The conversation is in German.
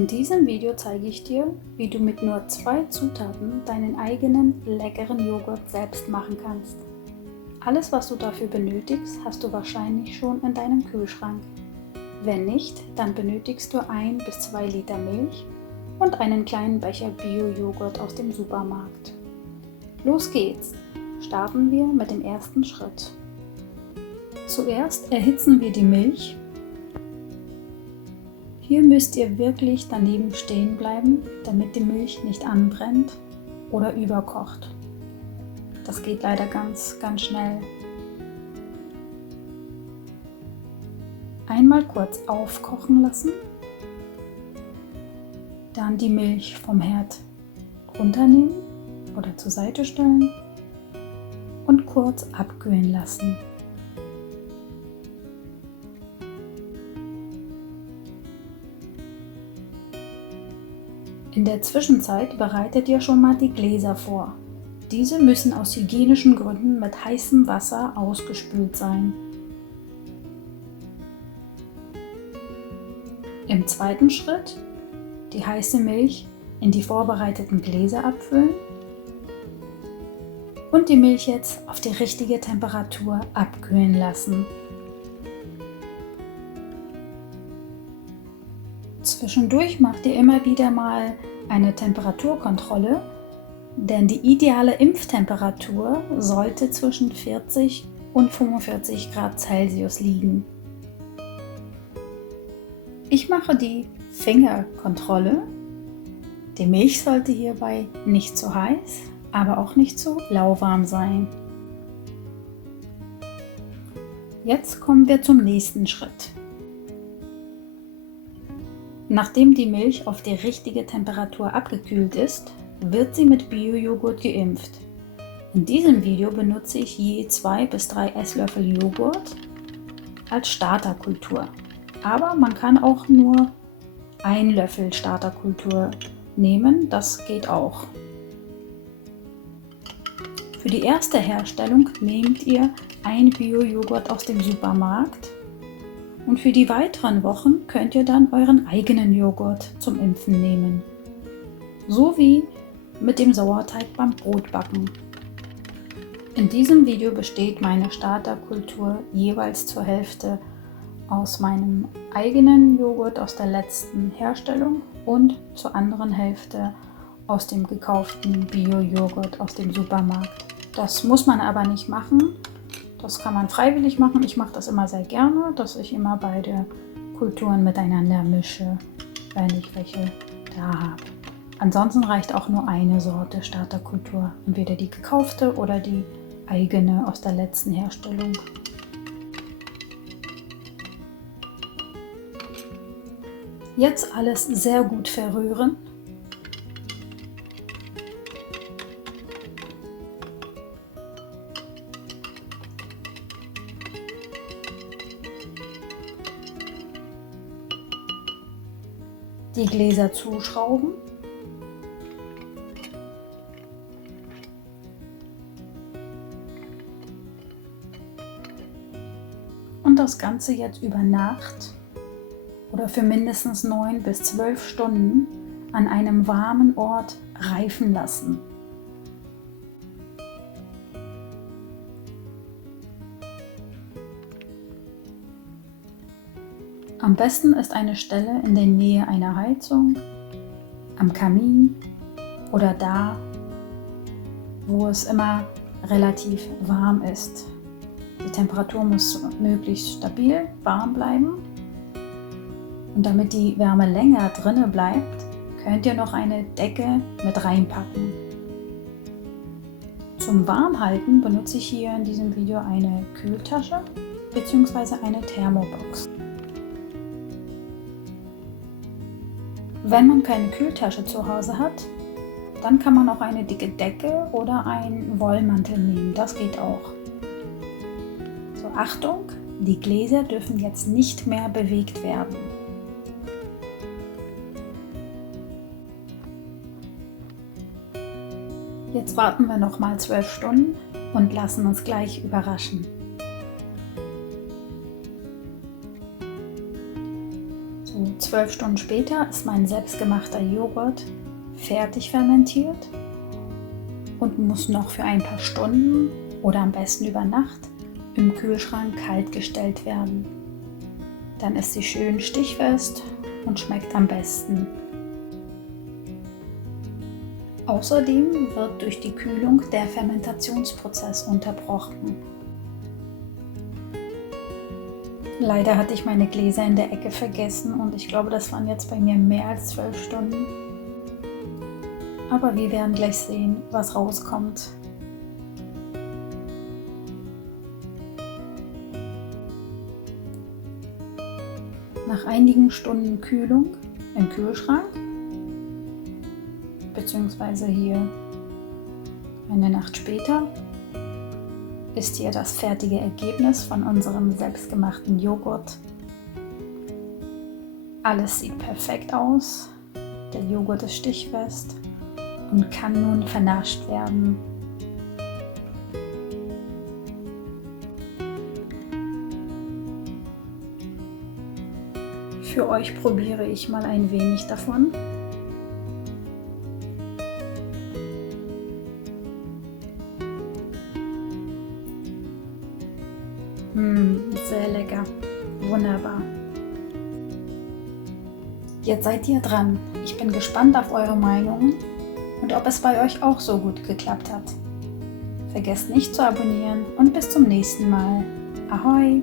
In diesem Video zeige ich dir, wie du mit nur 2 Zutaten deinen eigenen leckeren Joghurt selbst machen kannst. Alles, was du dafür benötigst, hast du wahrscheinlich schon in deinem Kühlschrank. Wenn nicht, dann benötigst du 1 bis 2 Liter Milch und einen kleinen Becher Bio-Joghurt aus dem Supermarkt. Los geht's! Starten wir mit dem ersten Schritt. Zuerst erhitzen wir die Milch. Hier müsst ihr wirklich daneben stehen bleiben, damit die Milch nicht anbrennt oder überkocht. Das geht leider ganz schnell. Einmal kurz aufkochen lassen, dann die Milch vom Herd runternehmen oder zur Seite stellen und kurz abkühlen lassen. In der Zwischenzeit bereitet ihr schon mal die Gläser vor. Diese müssen aus hygienischen Gründen mit heißem Wasser ausgespült sein. Im zweiten Schritt die heiße Milch in die vorbereiteten Gläser abfüllen und die Milch jetzt auf die richtige Temperatur abkühlen lassen. Zwischendurch macht ihr immer wieder mal eine Temperaturkontrolle, denn die ideale Impftemperatur sollte zwischen 40 und 45 Grad Celsius liegen. Ich mache die Fingerkontrolle. Die Milch sollte hierbei nicht zu heiß, aber auch nicht zu lauwarm sein. Jetzt kommen wir zum nächsten Schritt. Nachdem die Milch auf die richtige Temperatur abgekühlt ist, wird sie mit Bio-Joghurt geimpft. In diesem Video benutze ich je 2 bis 3 Esslöffel Joghurt als Starterkultur. Aber man kann auch nur 1 Löffel Starterkultur nehmen, das geht auch. Für die erste Herstellung nehmt ihr ein Bio-Joghurt aus dem Supermarkt. Und für die weiteren Wochen könnt ihr dann euren eigenen Joghurt zum Impfen nehmen. So wie mit dem Sauerteig beim Brotbacken. In diesem Video besteht meine Starterkultur jeweils zur Hälfte aus meinem eigenen Joghurt aus der letzten Herstellung und zur anderen Hälfte aus dem gekauften Bio-Joghurt aus dem Supermarkt. Das muss man aber nicht machen. Das kann man freiwillig machen. Ich mache das immer sehr gerne, dass ich immer beide Kulturen miteinander mische, wenn ich welche da habe. Ansonsten reicht auch nur eine Sorte Starterkultur, entweder die gekaufte oder die eigene aus der letzten Herstellung. Jetzt alles sehr gut verrühren. Die Gläser zuschrauben. Und das Ganze jetzt über Nacht oder für mindestens 9 bis 12 Stunden an einem warmen Ort reifen lassen. Am besten ist eine Stelle in der Nähe einer Heizung, am Kamin oder da, wo es immer relativ warm ist. Die Temperatur muss möglichst stabil warm bleiben. Und damit die Wärme länger drinne bleibt, könnt ihr noch eine Decke mit reinpacken. Zum Warmhalten benutze ich hier in diesem Video eine Kühltasche bzw. eine Thermobox. Wenn man keine Kühltasche zu Hause hat, dann kann man auch eine dicke Decke oder einen Wollmantel nehmen. Das geht auch. So, Achtung, die Gläser dürfen jetzt nicht mehr bewegt werden. Jetzt warten wir noch mal 12 Stunden und lassen uns gleich überraschen. So, 12 Stunden später ist mein selbstgemachter Joghurt fertig fermentiert und muss noch für ein paar Stunden oder am besten über Nacht im Kühlschrank kalt gestellt werden. Dann ist sie schön stichfest und schmeckt am besten. Außerdem wird durch die Kühlung der Fermentationsprozess unterbrochen. Leider hatte ich meine Gläser in der Ecke vergessen und ich glaube, das waren jetzt bei mir mehr als 12 Stunden. Aber wir werden gleich sehen, was rauskommt. Nach einigen Stunden Kühlung im Kühlschrank, beziehungsweise hier eine Nacht später, ist hier das fertige Ergebnis von unserem selbstgemachten Joghurt. Alles sieht perfekt aus, der Joghurt ist stichfest und kann nun vernascht werden. Für euch probiere ich mal ein wenig davon. Sehr lecker, wunderbar. Jetzt seid ihr dran. Ich bin gespannt auf eure Meinung und ob es bei euch auch so gut geklappt hat. Vergesst nicht zu abonnieren und bis zum nächsten Mal. Ahoi!